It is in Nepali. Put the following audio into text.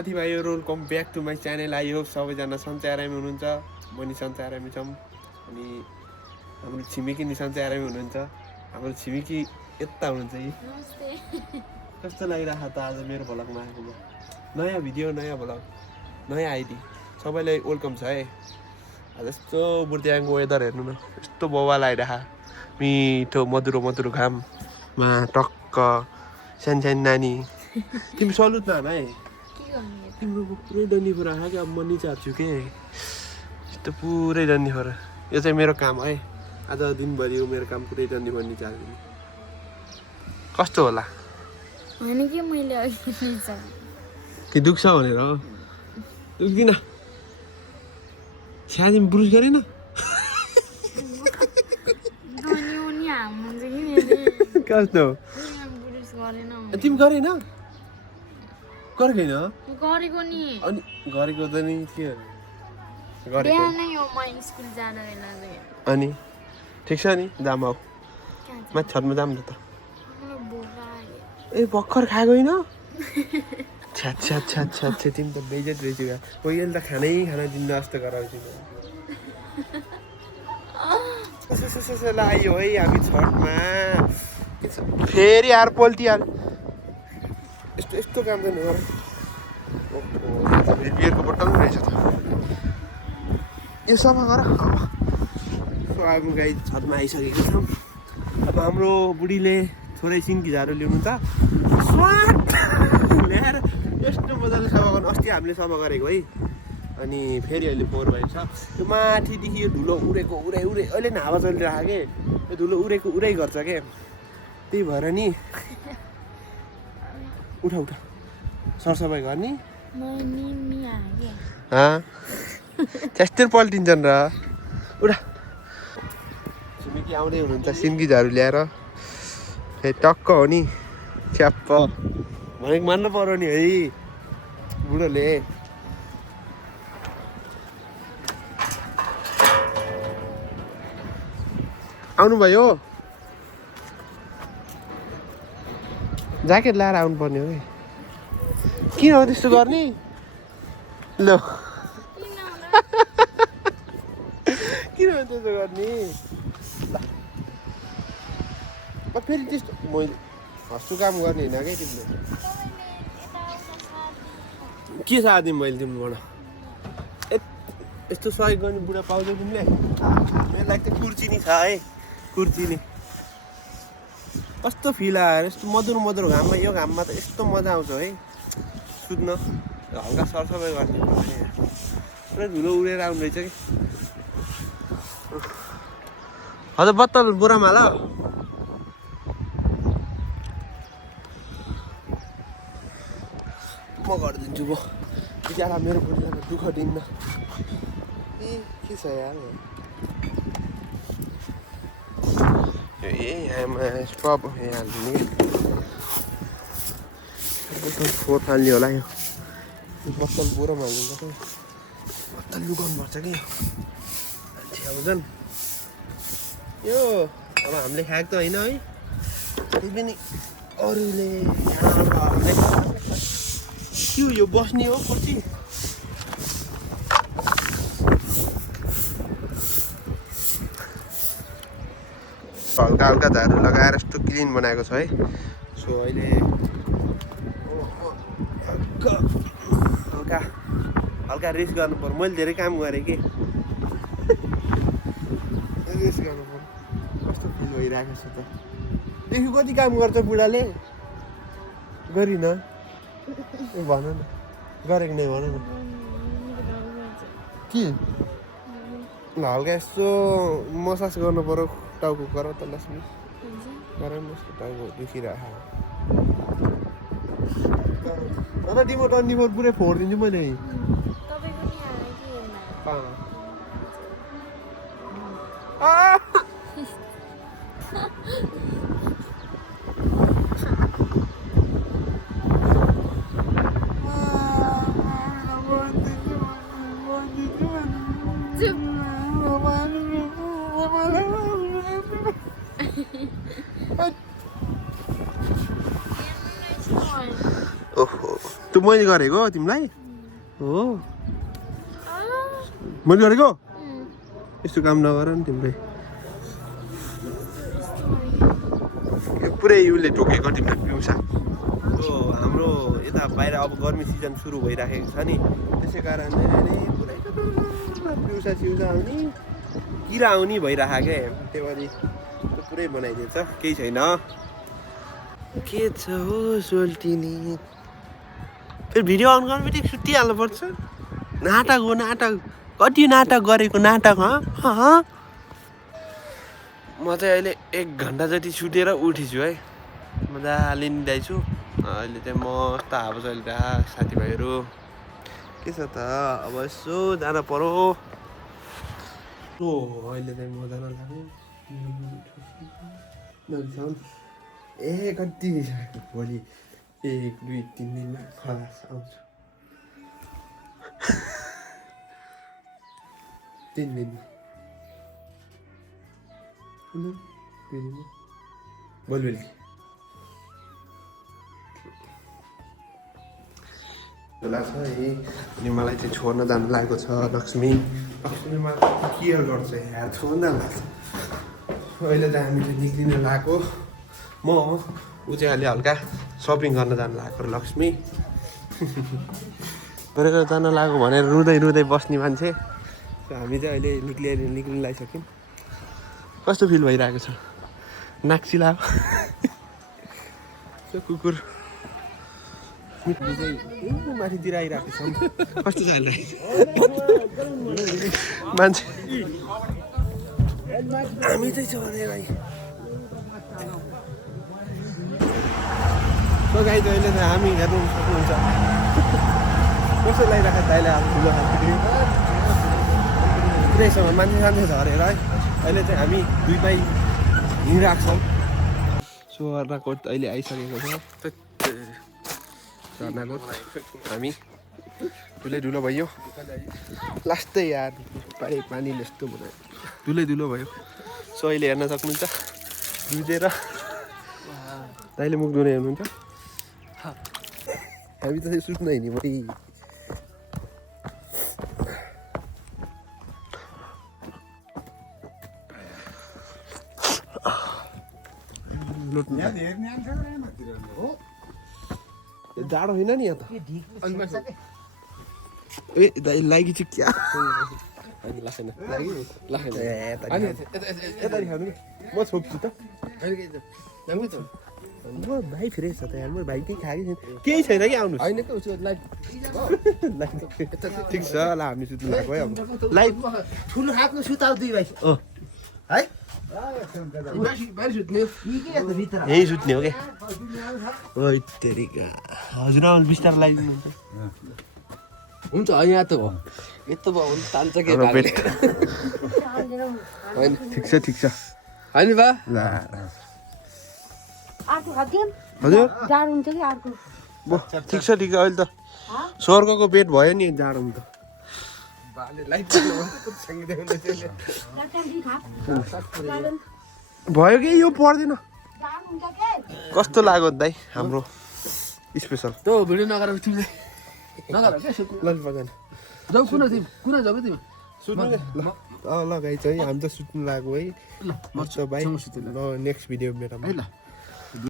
साथीभाइहरू welcome back to my channel. I hope सबैजना सन्चै आरामी हुनुहुन्छ। म नि सन्चै आरामी छौँ। अनि हाम्रो छिमेकी नि सन्चै आरामी हुनुहुन्छ। हाम्रो छिमेकी यता हुनुहुन्छ कि कस्तो लागिरहेको त आज मेरो भ्लगमा आएको भयो। नयाँ भिडियो नयाँ भ्लग नयाँ आइडी सबैलाई वेलकम छ है। आज यस्तो बुर्तियाङको वेदर हेर्नु न, यस्तो बवाल आइरह मिठो मधुरो मधुरो घाममा टक्क सानो सानो नानी। तिमी सलुट न है, तिम्रो पुरै डन्डी फोरा आयो क्या। अब म निचार्छु के यस्तो पुरै डन्डी फोरा। यो चाहिँ मेरो काम है, आज दिनभरि मेरो काम पुरै डन्डी फोरा निचार्दिनु। कस्तो होला होइन कि मैले कि दुख्छ भनेर हो? दुख्दिन। सानो ब्रुस गरेन? कस्तो तिमी गरेन? गरेन गरेको नि अनि गरेको त नि के अनि ठिक छ नि जाम आऊ माथि छतमा जाम न त। ए भर्खर खाएको होइन? छ्या छ्या छ्या छ्या छ्या तिमी त बेइज्जत रहेछौ यार। कोहीले त खानै खाना दिन्न जस्तो गराउँछु ल। आयो है हामी छतमा। फेरि यार पोल्टिहाल यस्तो यस्तो काम चाहिँ नगर। फेरि बियरको बोतल पनि रहेछ त, यो सफा गर। अब गाई छतमा आइसकेको छौँ। अब हाम्रो बुढीले थोरै सिन्की झाडु ल्याउनु त ल्याएर यस्तो मजाले सफा गर्नु। अस्ति हामीले सफा गरेको है। अनि फेरि अहिले फोहोर भएछ। त्यो माथिदेखि यो धुलो उडेको उडे अहिले नि हावा चलिरहेको के, यो धुलो उडेको उडै गर्छ के। त्यही भएर नि उठा उठा सरसफाइ गर्ने। त्यस्तै पल्टिन्छन् र। उठा छिमेकी आउँदै हुनुहुन्छ सिन्की झाडु ल्याएर। फेरि टक्क हो नि च्याप्प भनेको मान्नु पर्यो नि है बुढोले। आउनुभयो ज्याकेट लाएर आउनुपर्ने हो कि किन हो त्यस्तो गर्ने? ल किन हो त्यस्तो गर्ने? फेरि त्यस्तो मैले हस्छु काम गर्ने होइन क्या तिमीले। के साथ दिउँ मैले तिमीबाट? यस्तो सहयोग गर्ने बुढा पाउँछौ तिमीले? मेरो लागि त कुर्चिनी छ है, कुर्चिनी। कस्तो फिल आएर यस्तो मधुरो मधुरो घाममा, यो घाममा त यस्तो मजा आउँछ है सुत्न। हल्का सरसफाइ गर्ने पुरै धुलो उडेर आउनु रहेछ कि। हजुर बोतल बोरामा हाल। म गरिदिन्छु भयो। बिचरा मेरो बुढीलाई दुःख दिन्न। ए के छ यार यहाँमा स्टप हालिदिने फोहोर फाल्ने होला। यो बत्तल बोरामा हालिदिन्छ त बत्तल लुगाउनुपर्छ कि मान्छे आउँछन्। यो अब हामीले खाएको त होइन है, त्यही पनि अरूले हामीले के हो यो बस्ने हो कुर्सी? हल्का हल्का झाडु लगाएर यस्तो क्लिन बनाएको छ है। सो अहिले हल्का हल्का रेस्ट गर्नु पर्यो। मैले धेरै काम गरेँ कि रेस्ट गर्नु पर्यो। कस्तो फिल भइरहेको छ त? देखि कति काम गर्छ बुढाले? गरिन भन न, गरेको नै भन न के? ल हल्का यस्तो मसाज गर्नु पर्यो टाउको। गर त लक्ष्मी, गर न यस्तो टाउको दुखिरहेको। अन्त तिम्रो डन्डी फोर पुरै फोडिदिन्छु मैले। ओहो त्यो मैले गरेको तिमीलाई हो मैले गरेको यस्तो काम नगर नि तिमीले पुरै उसले ढोकेको तिमीलाई पिउँछ हो हाम्रो यता बाहिर अब गर्मी सिजन सुरु भइराखेको छ नि त्यसै कारणले पुरै पिउँसा सिउँसा आउने किरा आउने भइरहेको क्या त्यही भएर त्यो पुरै बनाइदिन्छ केही छैन के छ हो सोल्टिनी फेरि भिडियो अन गर्नु बित्तिकै सुतिहाल्नुपर्छ नाटक हो नाटक कति नाटक गरेको नाटक म चाहिँ अहिले 1 घन्टा जति सुतेर उठिछु है मजाले निदाइछु अहिले चाहिँ मस्त हावा चलिरहेको साथीभाइहरू के छ त अब यसो जान पर्यो अहिले चाहिँ म जान लाग्यो ए कति भोलि 1 2 3 दिनमा खलास आउँछु 3 दिन बोल बेलुकी छ है अनि मलाई चाहिँ छोड्न जानु लागेको छ लक्ष्मी मलाई केयर गर्छ यहाँ छोड्न लाग्छ अहिले चाहिँ हामी चाहिँ निक्लिन लागेको म ऊ चाहिँ अलि हल्का सपिङ गर्न जानु लागेको लक्ष्मी गरेर जान लाग्यो भनेर रुँदै रुँदै बस्ने मान्छे हामी चाहिँ अहिले निक्लिन लागिसक्यौँ कस्तो फिल भइरहेको छ नाक्सी लाग्यो कुकुर माथितिर आइरहेको छ कस्तो छ मान्छे हामी चाहिँ छ अरे भाइ गाई चाहिँ अहिले हामी हेर्नु सक्नुहुन्छ कस्तो लागिरहेको दाइले अब ठुलो खालको पुरैसँग मान्छे सान्छे छ अरे है अहिले चाहिँ हामी 2 भाइ हिँडिरहेको छौँ स्वर्णकोट अहिले आइसकेको छ स्वर्णकोट हामी धुलो भयो लास्टै यार पानीले यस्तो भयो धुलो भयो सो अहिले हेर्न सक्नुहुन्छ दुधेर दाइले मुख धुने हेर्नुहुन्छ हामी त सुत्न हिँड्यौँ है जाडो होइन नि यहाँ त ए दाइ लागि चाहिँ क्या म छोप्छु त भाइ फ्रेस छ त यार म भाइ केही खाएकै छैन केही छैन कि आउनु ठिक छ ल हामी सुत्नु लाग्यो है अब लाइट ठुलो खाएको सुताउ 2 भाइ है यही सुत्ने हो क्या हजुर आउनु बिस्तार लगाइदिनुहुन्छ हुन्छ यहाँ त हो यस्तो भयो भने तान्छ के ठिक छ होइन बा ल अर्को खाद्य हजुर जाडो हुन्छ कि अर्को ठिक छ अहिले त स्वर्गको बेड भयो नि जाडोमा त भयो कि यो पर्दैन कस्तो लाग्यो दाइ हाम्रो स्पेसल त भिडियो नगरेर तिमीले नगर के बगान जाऊ कुन जाऊ तिमी सुत्नु ल गाई चाहिँ हामी त सुत्नु लाग्यो है ल भाइ ल नेक्स्ट भिडियो मेरोमा है ल